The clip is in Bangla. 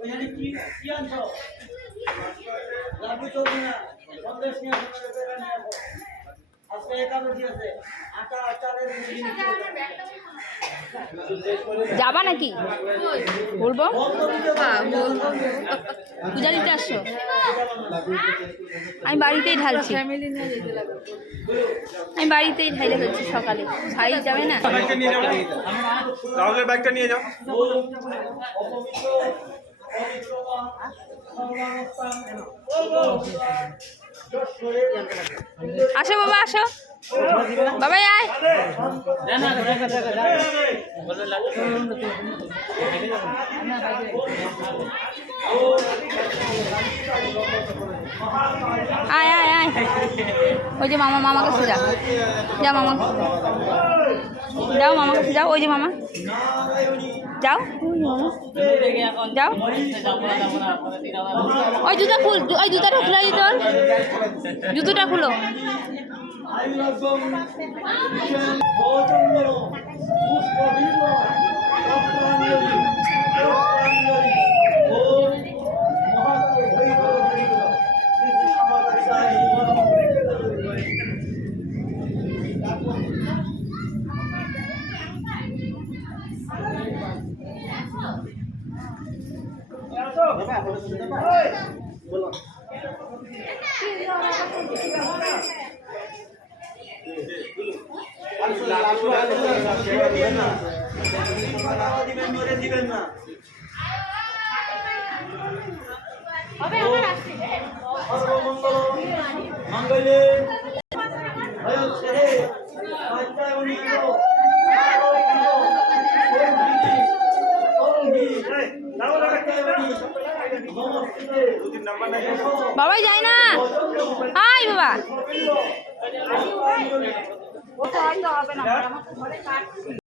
ওইখানে কি কি আনছো? লাড্ডু চলবে না, সন্দেশ নিয়ে আসো, পেঁপে নিয়ে আসো। আজকে একাদশী আছে, আটা চালের জিনিস যাবা নাকি? বলবো পূজা দিতে আসছো? আমি বাড়িতেই ঢালছি, আমি বাড়িতেই ঢাইলে ফেলছি সকালে। ভাই যাবে না? রাহুলের ব্যাগটা নিয়ে যাও। আসো বাবা, আসো বাবাই আয়। আয় আয় আয়, ওই যে মামা, মামা কাছে যা, যাও মামা, যাও মামা কাছে যাও, ওই যে মামা, যাও যাও। ওই জুতা খুল, ওই জুতাটা খুলে দিত, জুতোটা খুলো। দিবেন না। মঙ্গলে বাবাই যায় না, আয় বাবা।